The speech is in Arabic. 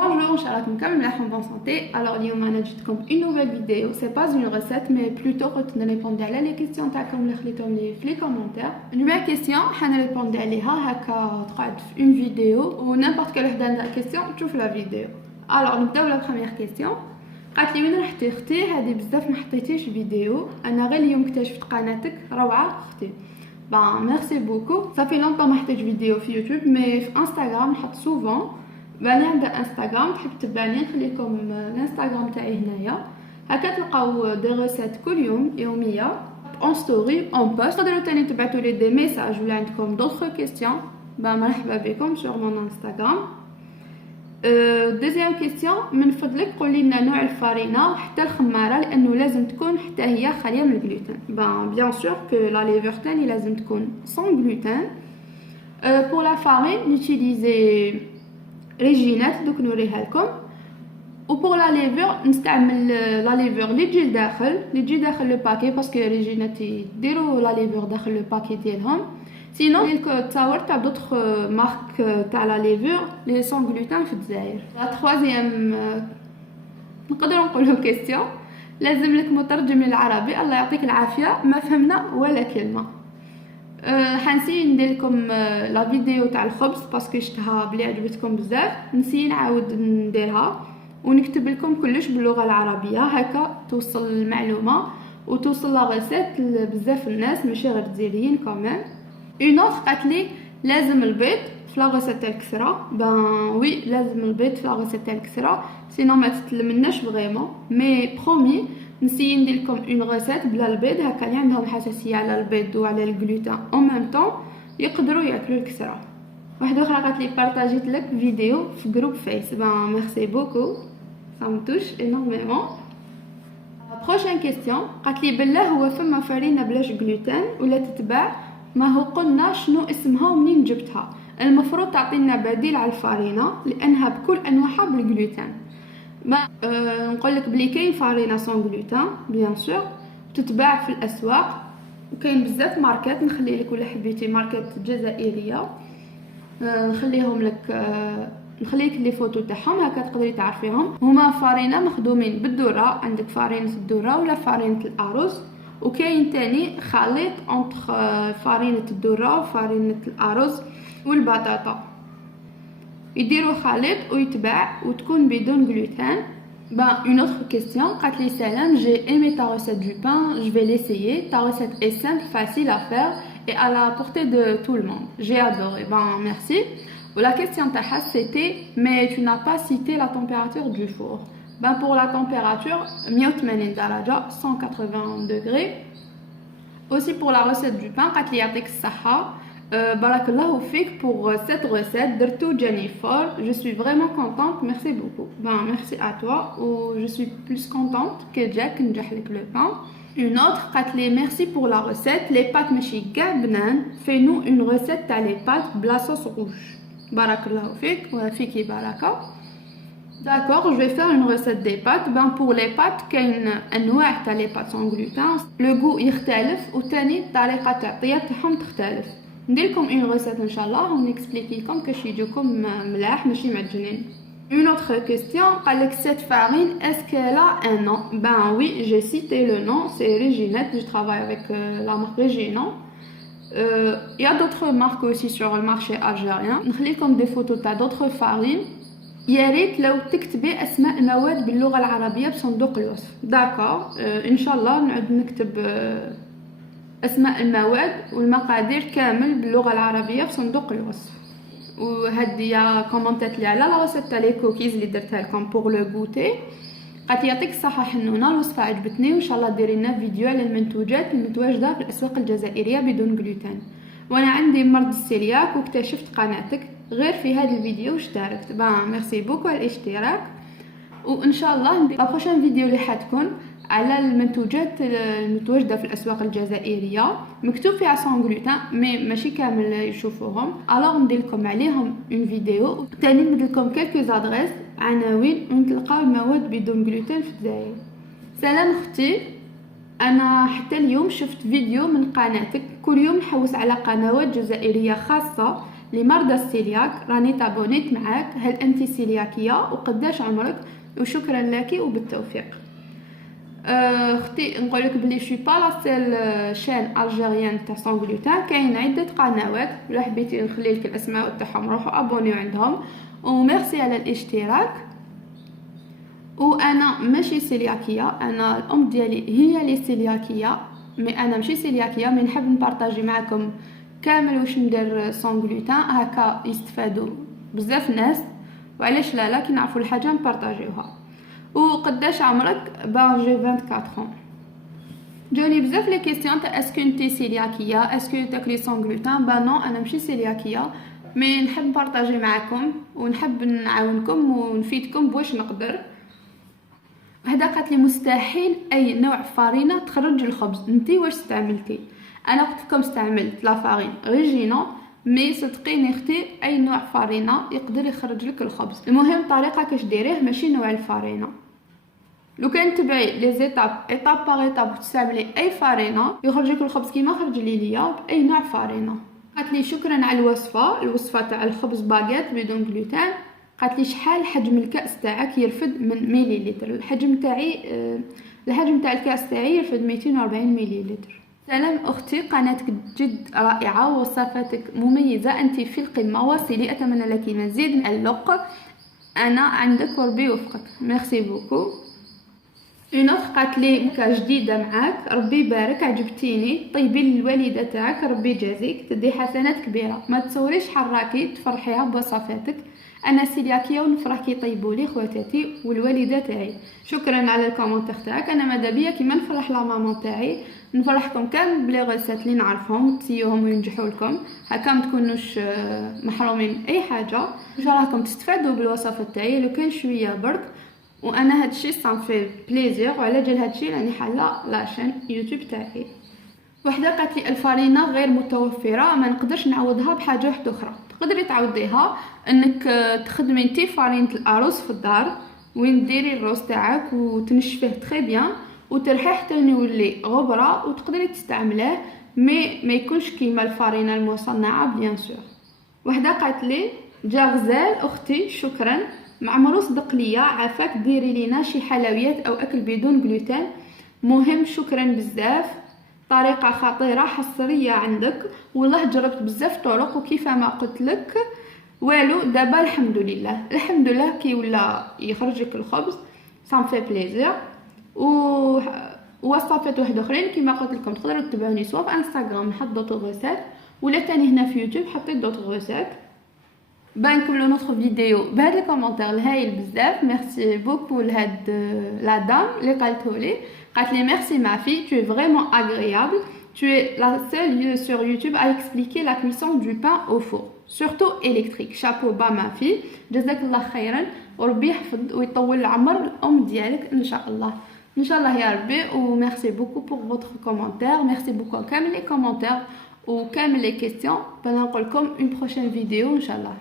Bonjour, Inch'Allah, comme la en bonne santé. Alors, اليوم أنا جبتكم une nouvelle vidéo. C'est pas une recette, mais plutôt que de répondre à les questions تاعكم اللي خليتهم لي في les commentaires. Première question, حنريبوندي عليها هكا تقعد في une vidéo ou n'importe quelle وحدة عندها question تشوف la vidéo. Alors, نبداو la première question. قالت لي وين رحتي اختي؟ هذه بزاف ما حطيتيش فيديو. أنا غير اليوم اكتشفت قناتك روعة اختي. Ben merci beaucoup. Ça fait longtemps ما حطيتش فيديو في يوتيوب mais في انستغرام نحط souvent. باني عندها انستغرام تحب تبعني نخلي لكم الانستغرام تاعي هنايا هكا تلقاو دي ريسيت كل يوم يوميه اون ستوري اون بوست تقدروا تاني تبعتوا لي دي ميساج ولا عندكم دوطخ كيستيون مرحبا بكم سور مون انستغرام. دوزيام كيستيون من فضلك قولي لنا نوع الفارينه حتى الخماره لانه لازم تكون حتى هي خاليه من الجلوتين. بيان سور كو لا ليفر تاني لازم تكون سون جلوتين. بور لا فارين نوتيليزي ريجينات دوك نوريها لكم. وبور لا ليفر نستعمل لا ليفر اللي تجي داخل لو باكي باسكو ريجينات يديروا لا ليفر داخل لو باكي ديالهم. سينو تصاور تاع دوطخ مارك تاع لا ليفر لي سون غلوتين في الجزائر. لا تروازيام نقدروا نقولوا كيستيون لازم لك مترجم للعربي. الله يعطيك العافيه ما فهمنا ولا كلمه. حنسي ندير لكم لا فيديو تاع الخبز باسكو شفتها بلي عجبتكم بزاف. نسي نعاود نديرها ونكتب لكم كلش باللغه العربيه هكا توصل المعلومه وتوصل لا ريسيت لبزاف الناس ماشي غير الجزائريين كمان. اون اوتر قالت لي لازم البيض في لا ريسيت تاع الكسره. وي لازم البيض في لا ريسيت تاع الكسره سينو ما تتلمناش فريمون مي برومي نسيي ندير لكم اون ريسيت بلا البيض هكا اللي عندهم حساسيه على البيض وعلى الجلوتين اون ميم طون يقدروا ياكلوا الكسره. واحده اخرى قالت لي بارطاجيت لك فيديو في جروب فيس. ميرسي بوكو ça me touche énormément. Prochaine question قالت لي بالله هو فما فرينه بلاش جلوتين ولا تتباع؟ ما هو قلنا شنو اسمها ومنين جبتها؟ المفروض تعطينا بديل على الفرينه لانها بكل انواعها بالجلوتين. نقول لك بلي كاين فارينه سون جلوتين بيان سور تتباع في الاسواق وكاين بزاف ماركات. نخلي لك ولا حبيتي ماركات جزائريه نخليهم لك نخلي لك لي فوتو تاعهم هكا تقدري تعرفيهم. هما فارينه مخدومين بالذره، عندك فارينه الذره ولا فارينه الارز وكاين تاني خليط انتر فارينه الذره وفارينه الارز والبطاطا يديروا خليط ويتباع وتكون بدون gluten. Une autre question قالت لي سلام j'ai aimé ta recette du pain, je vais l'essayer. Ta recette est simple, facile à faire et à la portée de tout le monde. J'ai adoré. Merci. La question تاعها c'était mais tu n'as pas cité la température du four. Pour la température 180 درجة 180 degrés. Aussi pour la recette du pain قالت لي يعطيك الصحة. Barakallahu fik pour cette recette درتو جاني فور. Je suis vraiment contente, merci beaucoup. Merci à toi ou je suis plus contente que Jack نجح لك le pain. Une autre قالت لي merci pour la recette. Les pâtes ماشي كاع بنان. Fais-nous une recette تاع les pâtes بلا sauce rouge. Barakallahu fik وفيكي بركة. D'accord, je vais faire une recette des pâtes. Pour les pâtes كاين انواع تاع les pâtes sans gluten. Le goût يختلف وتاني الطريقة تاع الطياب تاعهم تختلف. ندير لكم اون ريسيت ان شاء الله ونكسبليكي لكم كاش يجوكم ملاح ماشي معجنين. Une autre question قال لك cette farine est-ce qu'elle a un nom? Oui, j'ai cité le nom, c'est Reginette, je travaille avec la marque Reginette. Il y a d'autres marques aussi sur le marché algérien. نخلي لكم des photos تاع d'autres farines. يا ريت لو تكتبي اسماء المواد باللغه العربيه بصندوق الوصف. داكور ان شاء الله نعود نكتب اسماء المواد والمقادير كامل باللغه العربيه في صندوق الوصف. وهدي كومونتات لي على لا ريسيت تاع لي كوكيز اللي درتها لكم بور لو غوتي. قالت لي يعطيك الصحه حنونه الوصفه عجبتني وان شاء الله ديري لنا فيديو على المنتوجات المتواجده في الاسواق الجزائريه بدون جلوتين. وانا عندي مرض السيلياك واكتشفت قناتك غير في هذا الفيديو واشتركت. ميرسي بوكو على الاشتراك وان شاء الله لا بروشين فيديو اللي حتكون على المنتوجات المتواجده في الاسواق الجزائريه مكتوب فيها سون غلوتين مي ماشي كامل يشوفوهم. الوغ ندير لكم عليهم اون فيديو ثاني ندير لكم كلكو ادريس عناوين وين تلقاو المواد بدون غلوتين في الجزائر. سلام اختي، انا حتى اليوم شفت فيديو من قناتك. كل يوم نحوس على قنوات جزائريه خاصه لمرضى السيلياك. راني تابونيت معاك، هل انت سيلياكيه وقداش عمرك؟ وشكرا لك وبالتوفيق. اختي نقول لك بلي شي با لا سيل شين الجيريان تاع سون غلوتين، كاين عده قنوات، ولا حبيتي نخلي لك الاسماء تاعهم روحوا ابونيو عندهم. وميرسي على الاشتراك. وانا ماشي سيلياكيه، انا الام ديالي هي اللي سيلياكيه، مي انا ماشي سيلياكيه، مي نحب نبارطاجي معكم كامل واش ندير سون غلوتين، هكا يستفادوا بزاف ناس. وعلاش لا كي نعرفوا الحاجه نبارطاجيوها. وقداش عمرك؟ با جي 24 ans. جوني بزاف لي كيسيون تاع اسكو انتي سيلياكيه، اسكو تاكلي سون غلوتين. با نو، انا ماشي سيلياكيه، مي نحب نبارطاجي معكم ونحب نعاونكم ونفيدكم بواش نقدر. هذا قالت لي مستحيل اي نوع فارينه تخرج الخبز، انتي واش استعملتي؟ انا قلت لكم استعملت لا فارين ريجينا، مي صدقيني اختي اي نوع فارينه يقدر يخرج لك الخبز. المهم طريقه كاش ديريه ماشي نوع الفارينه. لو كان تبعي لي زيتاب ايتاب باغ ايتاب وتستعملي اي فارينه يخرج لك الخبز كيما خرج لي ليا باي نوع فارينه. قالت لي شكرا على الوصفه تاع الخبز باغيت بدون جلوتين. قالت لي شحال حجم الكاس تاعك؟ يرفد من مليلتر. الحجم تاعي الحجم تاع الكاس تاعي يرفد 240 مليلتر. سلام اختي، قناتك جد رائعه ووصفاتك مميزه، انت في القمه، واصلي، اتمنى لك مزيد من اللق. انا عندك وربي يوفقك. ميرسي بوكو. اون اوتر قالت لي مكا جديده معاك، ربي يبارك، عجبتيني، طيبي للوالده تاعك، ربي يجازيك، تدي حسنات كبيره، ما تصوريش شحال راكي تفرحيها بوصفاتك. انا سيلياكيه ونفرح كي يطيبوا لي خواتاتي والوالده تاعي. شكرا على الكومونتير تاعك. انا ماذا بيا كيما نفرح لا ماما تاعي، نفرحكم كامل بلي غيسات اللي نعرفهم تسيوهم وينجحوا لكم، هكا ما تكونوش محرومين اي حاجه. ان شاء الله راكم تستفادوا بالوصفات تاعي لو كان شويه برك. وانا هادشي صان في بليزير، وعلى جال هادشي راني حاله لاشين يوتيوب تاعي. وحده قالت لي الفارينه غير متوفره، ما نقدرش نعوضها بحاجه واحده اخرى. تقدري تعوضيها انك تخدمي انتي فارينه الارز في الدار، وين ديري الروز تاعك وتنشفيه تري بيان وترحيه حتى يولي غبره، وتقدري تستعمليه، مي ما يكونش كيما الفارينه المصنعه بيان سور. وحده قالت لي جا غزال اختي شكرا، معمرو صدق ليا، عافاك ديري لينا شي حلويات او اكل بدون جلوتين. مهم شكرا بزاف، طريقه خطيره حصريه عندك، والله جربت بزاف طرق وكيف ما قلت لك والو. دابا الحمد لله كي ولا يخرج لك الخبز سان في بليزير. وصفات واحد اخرين كيما قلت لكم تقدروا تتبعوني سواء في انستغرام نحط دوط غوسات، ولا تاني هنا في يوتيوب حطيت دوط غوسات. بنكملوا نوتر فيديو بهاد الكومونتير الهايل بزاف. ميرسي بوكو لهاد لا دام اللي قالتهولي، قالت لي ميرسي ما في، tu es vraiment agréable, tu es la seule sur YouTube à expliquer la cuisson du pain au four, surtout électrique. chapeau bas ma fille, جزاك الله خيرا، وربي يحفظ ويطول العمر الام ديالك ان شاء الله، ان شاء الله يا ربي. وميرسي بوكو pour votre commentaire. ميرسي بوكو كامل لي كومونتير وكامل لي كيستيون. بنقول لكم une prochaine vidéo ان شاء الله.